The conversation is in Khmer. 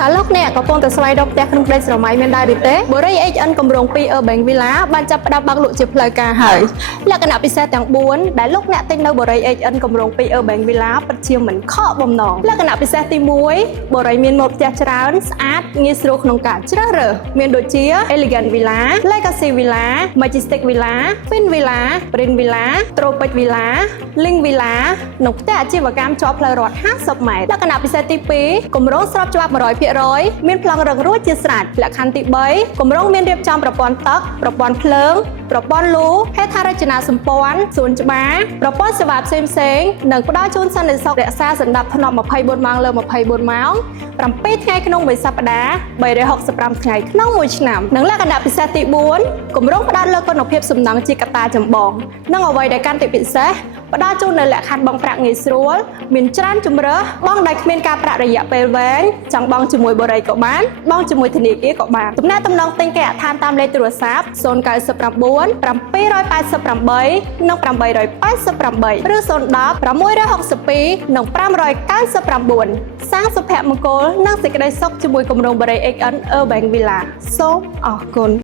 តើលោកអ្នកកំពុងតែស្វែងរកផ្ទះក្នុងព្រៃស្រមៃមានដែរឬទេបូរី HN គម្រោង2 Urban Villa បានចាប់ផ្ដើមបើកលក់ជាផ្លូវការហើយលក្ខណៈពិសេសទាំង4ដែលលោកអ្នកទិញនៅបូរី HN គម្រោង2 Urban Villa ពិតជាមិនខកបំណងលក្ខណៈពិសេសទី1បូរីមានម៉ូដផ្ទះច្រើនស្អាតងាយស្រួលក្នុងការជ្រើសរើសមានដូចជា Elegant Villa, Legacy Villa, Majestic Villa, Fin Villa, Prince Villa, Tropic Villa, Link Villa និងផ្ទះអាជីវកម្មជាប់ផ្លូវរដ្ឋ50 ម៉ែត្រលក្ខណៈពិសេសទី2គម្រោងស្របច្បាប់ 100% មានប្លង់រឹងរួចជាស្រេចលក្ខខណ្ឌទី3គម្រោងមានរៀបចំប្រព័ន្ធទឹកប្រព័ន្ធភ្លើងប្រព័ន្ធលូហេដ្ឋារចនាសម្ព័ន្ធសួនច្បារប្រព័ន្ធសេវាផ្សេងៗនិងផ្ដល់ជូនសន្តិសុខរក្សាសណ្ដាប់ធ្នាប់24ម៉ោងលើ24ម៉ោង7ថ្ងៃក្នុងមួយសប្តាហ៍365ថ្ងៃក្នុងមួយឆ្នាំនិងលក្ខណៈពិសេសទី4គម្រោងផ្ដល់លើគុណភាពសំណង់ជាកត្តាចម្បងនិងអ្វីដែលកាន់តែពិសេសផ្ដល់ជូននៅលក្ខខណ្ឌបង់ប្រាក់ងាយស្រួលមានច្រើនជម្រើសបង់ដោយគ្មានការប្រាក់រយៈពេលវែងចង់បង់ជាមួយបរិយក៏បានបង់ជាមួយធនាគារក៏បានទំនាក់ទំនងទិញគេហដ្ឋានតាមលេខទូរស័ព្ទ099 788និង888ឬ010 662និង599សាងសុភមង្គលនិងសេចក្តីសុខជាមួយគម្រោងបរិយ HN Urban Villa សូមអរគុណ